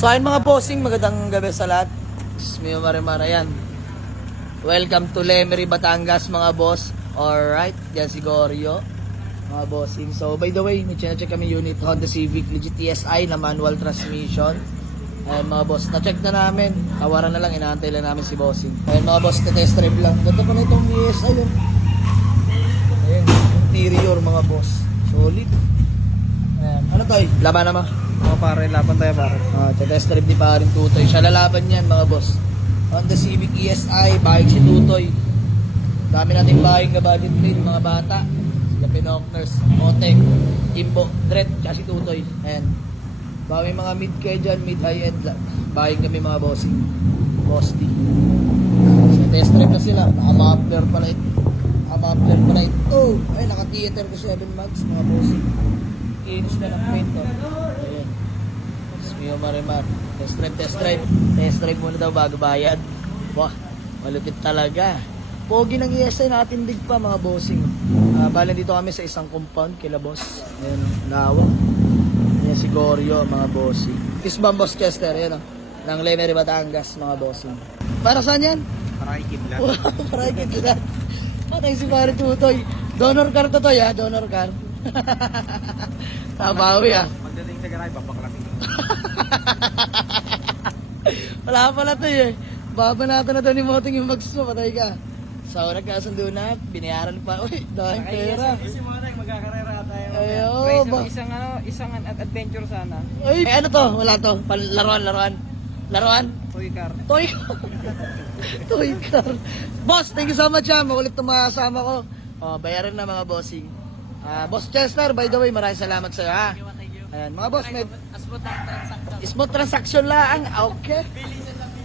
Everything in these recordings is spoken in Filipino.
So ayun mga bossing, magandang gabi sa lahat. Mio Marimar, yan. Welcome to Lemery, Batangas mga boss. Alright, yan si Goryo, mga bossing. So by the way, may check kami unit Honda Civic Legit TSI na manual transmission. Ayun mga boss, na-check na namin. Tawaran na lang, inaantay lang namin si bossing. Ayun mga boss, test drive lang. Ganda pa na itong ESI yun. Ayun, interior mga boss. Solid. Ayan. Ano tayo? Laban naman. Oo pare, laban tayo pare. Test drive ni parin Tutoy. Siya lalaban yan mga boss. Honda Civic ESI, bahig si Tutoy. Dami nating bahig na budget meal, mga bata. Sila Pinocners, Motek, Jimbo, Dret, siya si Tutoy. Ayan. Baka may mga mid kayo dyan, mid high end lang. Bahig kami mga bossing. Boss D. So, test drive na sila. Naka-muffler pala ito. Naka-muffler pala ito. Oh, ay, naka-theater ko 7 months mga bossing. Kinis na ng paint to. Ayan. Mio Marimar. Test drive, test drive. Test drive muna daw bago bayad. Wah, malupit talaga. Pogi ng ESI natin dig pa mga bossing. Bali dito kami sa isang compound kila boss. Ayan, lawak. Ayan si Goryo mga bossing. Kisbang Boss Chester, yan o. Ng Lemery, Batangas mga bossing. Para saan yan? Para ikidlat. Para ikidlat. Patay si Pare Tutoy. Donor car to to ya, donor car. Tabawi ah. Pagdating sa garay, babaklasin. Wala pala to eh. Babanatan na daw ni Moting yung mags mo, patay ka. So, nagkasundo na, binayaran pa. Uy, dahil pera. Si Moray, magkakarera tayo. Ayo, ba? Isang adventure sana. Ay, ano to? Wala to. Laruan. Toy car. Toy Toy car. Boss, thank you so much ha. Makulit itong makasama ko. Bayaran na mga bossing. Boss Chester, by the way, maraming salamat sa'yo ha. Ayan, mga boss, may smooth transaction lang. Okay.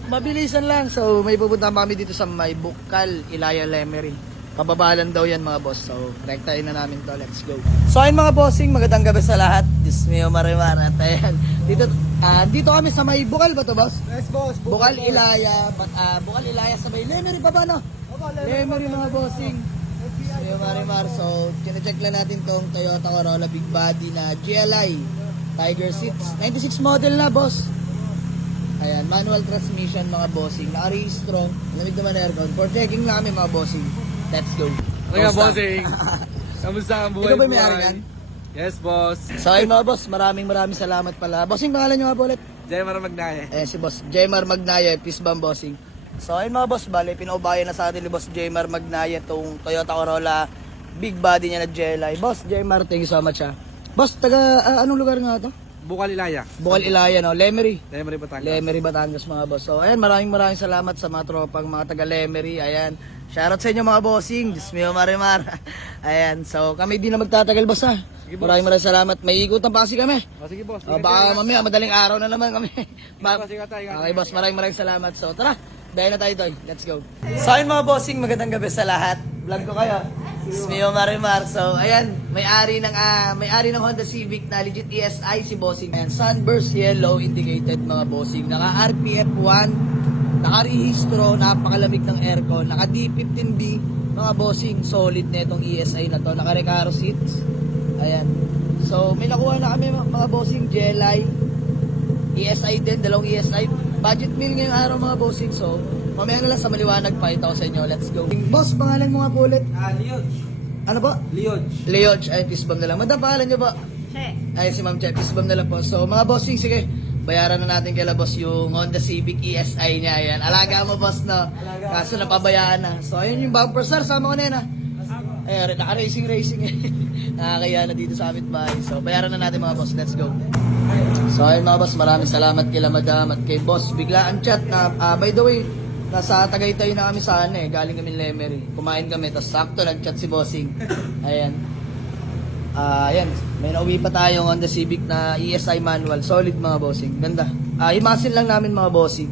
Mabilisan lang. So, may pupunta kami dito sa may Bukal, Ilaya, Lemery. Pababalan daw yan mga boss. So, rektahin na namin to. Let's go. So, ayun mga bossing, magandang gabi sa lahat. This is Mio Marimar. At ayan, dito kami sa may Bukal ba to boss? Yes, boss. Bukal, Ilaya. Bukal, Ilaya sa may Lemery pa ba no? Lemery mga bossing. Mio Marimar. So, kina-check lang natin tong Toyota Corolla Big Body na GLI Tiger 6. 96 model na boss. Ayan, manual transmission mga bossing. Naka-rehistro. Lamig naman aircon. For checking namin mga bossing. Let's go. Mga bossing. Kamusta ang buhay? Ikaw ba may ari yan? Yes, boss. So ayun mga boss, maraming salamat pala. Bossing, pangalan nyo nga po ulit. Jemar Magnaya. Ayan si boss Jemar Magnaya, peace bomb bossing. So ayun mga boss, bali, pinaubayan na sa atin ni boss Jemar Magnaya itong Toyota Corolla Big Body niya na GLI. Boss Jemar, thank you so much ha. Boss, anong lugar nga to? Bukal Ilaya. Bukal Ilaya, no? Lemery. Lemery Batangas. Lemery, Batangas mga boss. So ayan, maraming salamat sa mga tropang mga taga Lemery. Ayan, shoutout sa inyo mga bossing. Diyos Mio Marimar. Ayan, so kami di na magtatagal boss ha. Sige, boss. Maraming salamat. May ikutan pa kasi kami. Sige, boss. Baka mamaya madaling araw na naman kami. Sige, Okay boss, maraming salamat. So tara, dahil na tayo doon. Let's go. So ayun mga bossing, magandang gabi sa lahat. Vlog ko kayo. It's Mio Marimar. So ayan, may-ari ng Honda Civic na legit ESI si bossing. Ayan, sunburst yellow indicated mga bossing. Naka RPF 1, naka-rehistro, napakalamig ng aircon, naka D15D mga bossing. Solid na itong ESI na to. Naka Recaro seats. Ayan. So may nakuha na kami mga bossing GLI. ESI din, dalawang ESI. Budget meal ngayong araw mga bossing. So mamaya na lang sa maliwanag pa ito sa inyo. Let's go. Boss, pangalan mo nga po ulit. Lioj. Ano po? Lioj. Ay, fistbomb na lang. Madam, pangalan nyo po? Che. Ay, si Ma'am Che. Fistbomb na lang po. So, mga bossing, sige. Bayaran na natin kay boss yung Honda Civic ESI niya. Ayan. Alaga mo, boss, no? Kaso napabayaan na. So, ayun yung bumper star. Sama ko na yun, ha? Ayan, naka-racing. Nakakaya na dito sa amit bahay. So, bayaran na natin, mga boss. Let's go. So, ayun, mga boss. Maraming salamat kila madam at kay boss. Biglaan chat na, by the way, nasa Tagaytay na kami sa galing kami Lemery. Kumain kami, tapos sakto nag-chat si bossing. Ayan. Ayan, may nauwi pa tayong Honda Civic na ESI manual. Solid mga bossing. Ganda. Imasin lang namin mga bossing.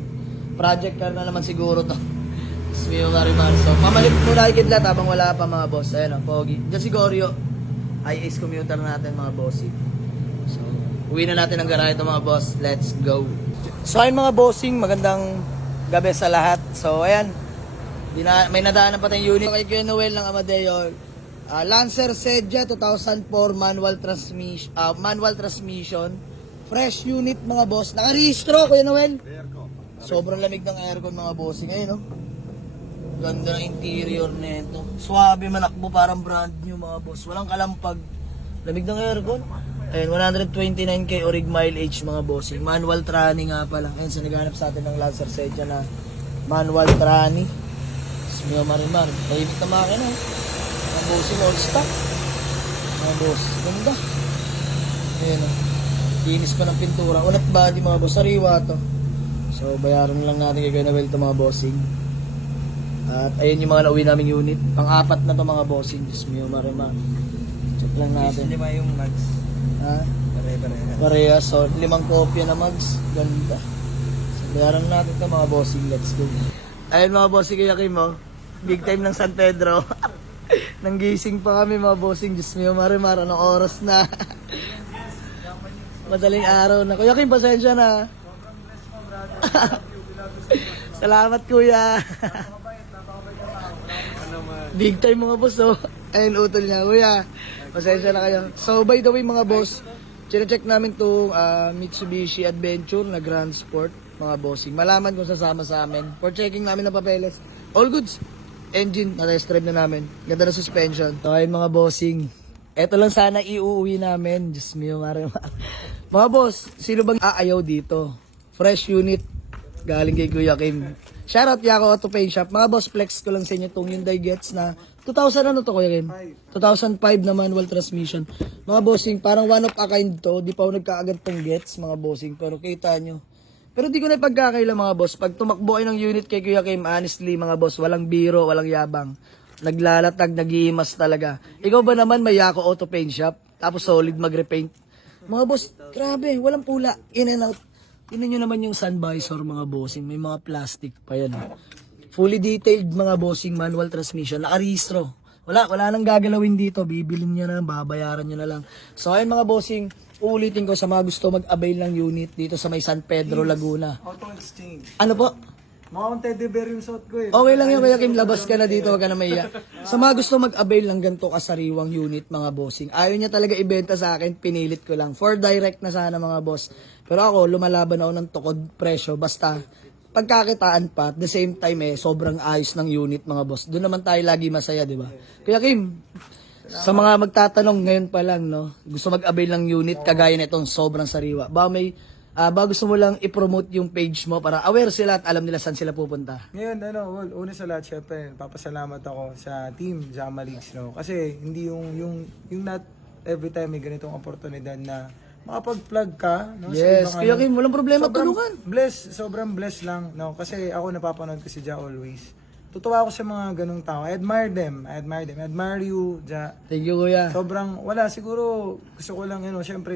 Project car na naman siguro to. Mio Marimar. So, pamalit muna ikidlat habang wala pa mga boss. Ayan o, pogi. Diyan si Goryo. IAce commuter natin mga bossing. So, uwi na natin ang garahe ito mga boss. Let's go. So, ayun mga bossing, magandang gabi sa lahat. So, ayan. May nadaanan pa tayong unit. Kay Kuya Noel ng Amadeo. Lancer Sedia 2004 manual transmission. fresh unit mga boss. Nakarehistro, Kuya Noel. Sobrang lamig ng aircon mga bossing. Ayun, no? Ganda ng interior nito. Swabe manakbo, parang brand new mga boss. Walang kalampag. Lamig ng aircon. Ayun, 129k orig mileage mga bossing. Manual tranny nga pala. Ayun, naghanap sa atin ng Lancer Setia na manual tranny. Smio Marimar. Tahimik na makina. Mga bossing, all stock. Mga boss, ganda. Ayun, no? Linis pa ng pintura. Unat body mga boss. Sariwa to. So, bayaran lang natin kay Kuya Noel ito mga bossing. At ayun yung mga nauwi naming unit. Pang-apat na to mga bossing. Diyos mio, Marimar. Check lang natin. Lima yung mags. Ha? Pare-pareha. Pareha. So, 5 kopya na mags. Ganda. So, bayaran natin to mga bossing. Let's go. Ayun mga bossing kaya Kim, oh. Big time ng San Pedro. Nanggising pa kami mga bossing. Diyos mio, Marimar. Anong oras na? Madaling araw na. Kuya Kim, pasensya na. Salamat kuya. Big time mga boss, oh. Ayun, utol niya. Kuya, pasensya na kayo. So, by the way mga boss, chine-check namin itong Mitsubishi Adventure na Grand Sport, mga bossing. Malaman kung sasama sa amin. For checking namin ng papeles, all goods. Engine, na-test drive na namin. Ganda na suspension. So, ayun mga bossing. Eto lang sana iuuwi namin. Diyos mio, Marimar. Mga boss, sino bang aayaw dito? Fresh unit. Galing kay Kuya Kim. Shoutout Yako Auto Paint Shop. Mga boss, flex ko lang sa inyo itong Hyundai Getz na 2000 ano to Kuya Kim? 2005 na manual transmission. Mga bossing, parang one of a kind to. Di pa ako nagkaagat tong Getz, mga bossing. Pero kita nyo. Pero di ko na ipagkakaila mga boss. Pag tumakbo ay ng unit kay Kuya Kim, honestly mga boss, walang biro, walang yabang. Naglalatag, nag-iimas talaga. Ikaw ba naman may Yako Auto Paint Shop? Tapos solid mag-repaint. Mga boss, grabe, walang pula. In and out. Tingnan nyo naman yung sun visor mga bossing. May mga plastic pa yan. Fully detailed mga bossing manual transmission. Nakarehistro. Wala nang gagalawin dito. Bibilin nyo na lang, babayaran nyo na lang. So ayun mga bossing, uulitin ko sa mga gusto mag-avail ng unit dito sa may San Pedro, Laguna. Auto exchange. Ano po? Mukhang teddy bear yung suot ko eh. Okay lang yun, Kuya Kim, labas ka na dito, wag ka na mahiya. Sa mga gusto mag-avail ng ganito kasariwang unit, mga bossing, ayaw niya talaga ibenta sa akin, pinilit ko lang. For direct na sana, mga boss. Pero ako, lumalaban ako ng tukod presyo, basta pagkakitaan pa, at the same time sobrang ayos ng unit, mga boss. Doon naman tayo lagi masaya, di ba? Kuya Kim, sa mga magtatanong ngayon pa lang, no, gusto mag-avail ng unit, kagaya na itong sobrang sariwa. Ba gusto mo lang i-promote yung page mo para aware sila at alam nila saan sila pupunta? Ngayon, well, una sa lahat, syempre, papasalamat ako sa team Jama Leagues, no? Kasi hindi yung not every time may ganitong oportunidad na makapag-plug ka, no? Yes, sa Kuya Kim, walang problema, sobrang tulungan. Sobrang blessed lang, no? Kasi ako napapanood ko si Ja always. Tutuwa ako sa mga ganung tao. I admire them. I admire you, Ja. Thank you, Kuya. Sobrang, wala, siguro, gusto ko lang, syempre,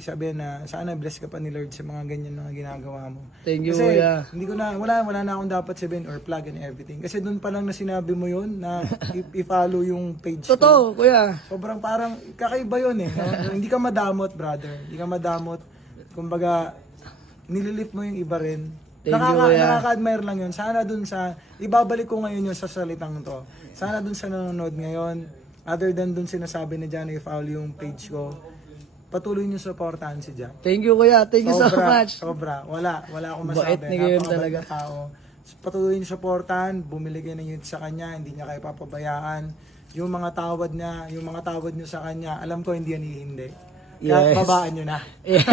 sabihin na, sana bless ka pa ni Lord sa mga ganyan mga ginagawa mo. Thank you, Kasi, Kuya. hindi ko na, wala na akong dapat sabihin or plug and everything. Kasi doon pa lang na sinabi mo yun, na i-follow yung page ko. Totoo, Kuya. Sobrang parang, kakaiba yun eh. No? Hindi ka madamot, brother. Hindi ka madamot. Kumbaga, nililift mo yung iba rin. Thank you, Kuya. Nakaka-admire lang yun. Sana dun sa, ibabalik ko ngayon yung sa salitang to. Sana dun sa nanonood ngayon, other than dun sinasabi ni Jan, i-follow yung page ko, patuloy niyo supportahan si Jan. Thank you, Kuya. Thank you so much. Sobra. Wala akong masabi. Bait ni Kuya Napakabait talaga. na tao. Patuloy niyo supportahan, bumili kayo ng unit sa kanya, hindi niya kayo papabayaan. Yung mga tawad niyo sa kanya, alam ko hindi yan ihindi. Kaya Yes. babaan nyo na. Yes.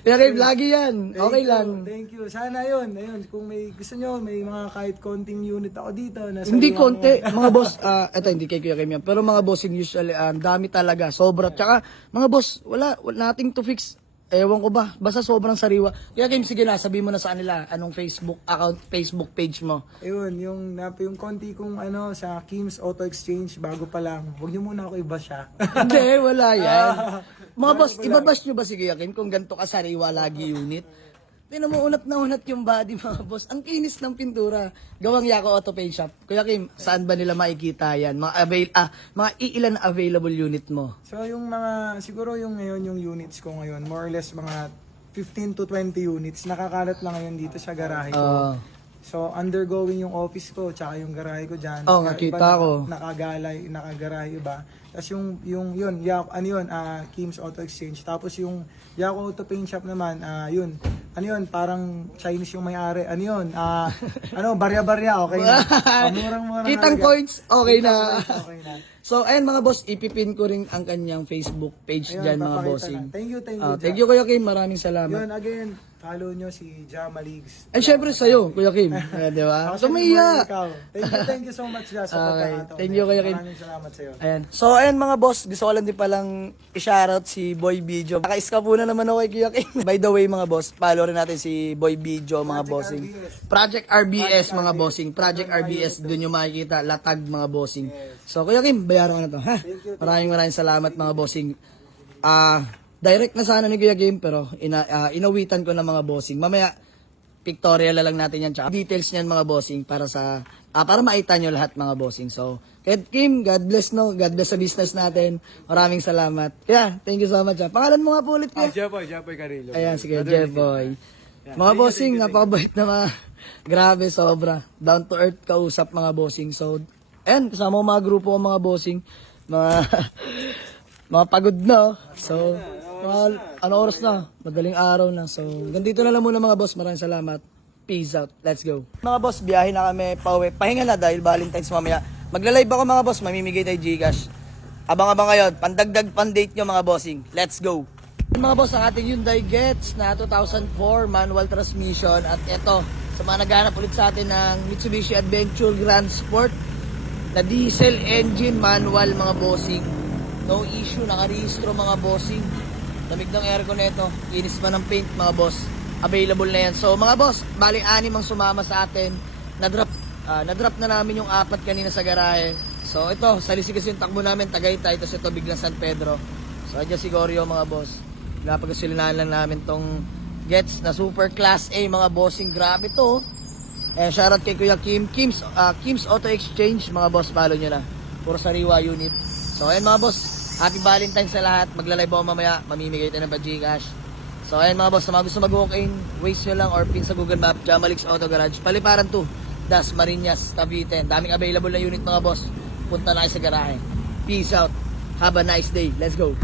Kuya Kim, lagi yan. Okay Thank you, lang. Thank you. Sana yun. Ayun, kung may gusto nyo, may mga kahit konting unit ako dito. Na Hindi sariwa konti. mo. Mga boss, eto hindi kay Kuya Kim yan. Pero mga bossing usually, dami talaga. Sobra. Tsaka, mga boss, wala nothing to fix. Ewan ko ba, basta sobrang sariwa. Kuya Kim, sige na, sabihin mo na sa kanila, anong Facebook account, Facebook page mo. Ayun, yung konti kong sa Kim's Auto Exchange, bago pa lang. Huwag nyo muna ako iba siya. Hindi, wala yan. Mga boss, ibabash nyo ba si Kuya Kim kung ganito kasariwa lagi unit? Tingnan mo, unat na unat yung body mga boss. Ang kinis ng pintura. Gawang Yako Auto Paint Shop. Kuya Kim, saan ba nila makikita yan? Mga iilan na available unit mo? So yung siguro yung ngayon, yung units ko ngayon, more or less mga 15 to 20 units, nakakalat lang ngayon dito sa garahe ko. So, undergoing yung office ko, tsaka yung garahe ko dyan. Oo, Kaya nakita iba ko. Nakagarahe iba. Tapos Kim's Auto Exchange. Tapos yung Yaco Auto Paint Shop naman, parang Chinese yung may-ari. Barya-barya, okay na. Murang-murang. Kitang halaga. coins, okay na. Okay na. So, ayan mga boss, ipipin ko rin ang kanyang Facebook page Ayun, dyan mga papakita bossing. na. Thank you, Thank you Kuya Kim, maraming salamat. Yun, again, follow nyo si Jama Leagues. Ay, syempre sa'yo, Kuya Kim. Di ba? Actually, Tumiya! more ikaw. Thank you so much, Ja, sa Okay. pagkakataon. Thank you, Kuya Kim. Maraming salamat sa'yo. Ayan. So, ayan mga boss, gusto ko lang din palang i-shoutout si Boy Bijo. Naka-iska po na naman ako kay Kuya Kim. By the way mga boss, follow rin natin si Boy Bijo mga bossing. Project RBS mga bossing. Project RBS, dun yung makikita. Latag mga bossing. So, Kuya Kim, bayaran ko na to. Ha? Maraming salamat mga bossing. Direct na sana ni Kuya Kim, pero inawitan ko na mga bossing. Mamaya, pictorial na lang natin yan. Tsaka details niyan mga bossing para maita nyo lahat mga bossing. So, Kuya Kim, God bless no. God bless sa business natin. Maraming salamat. Yeah, thank you so much. Pangalan mo nga po ulit Kuya. Jeffoy Carillo. Ayan, sige, Jeffoy. Mga bossing, napakabait na mga grabe, sobra. Down to earth kausap mga bossing. So, ayan, kasama ko mga grupo ko mga bossing. Mga pagod na. So, ano oras na? Madaling araw na. So, ganito na lang muna mga boss. Maraming salamat. Peace out. Let's go. Mga boss, biyahe na kami pauwi. Pahinga na dahil Valentine's mamaya. Magla-live ako mga boss. Mamimigay tayo Gcash. Abang-abang ngayon. Pandagdag pandate nyo mga bossing. Let's go. Mga boss, ang ating Hyundai Getz na 2004 manual transmission. At ito, sa mga naghahanap ulit sa atin ng Mitsubishi Adventure Grand Sport na diesel engine manual mga bossing. No issue, nakarehistro mga bossing. Lamig ng aircon nito, inis man ng paint mga boss. Available na yan. So mga boss, bali 6 ang sumama sa atin. Na-drop na namin yung 4 kanina sa garahe. So ito, salisi kasi yung takbo namin, Tagaytay, tapos ito biglang San Pedro. So adyan si Goryo mga boss. Napagkasilinahan lang namin tong Getz na super class A mga bossing. Grabe to. Shoutout kay Kuya Kim. Kim's Auto Exchange mga boss, follow nyo na. Puro sariwa unit. So ayan mga boss, happy Valentine's sa lahat. Magla-live ako mamaya, mamimigay tayo ng Gcash. So ayan mga boss, sa mga gusto mag-walk-in, Waze nyo lang or pin sa Google Map, Jamalix Auto Garage, Paliparan 2, Das Marinas, Cavite. Daming available na unit mga boss. Punta na kayo sa garahe. Peace out. Have a nice day. Let's go.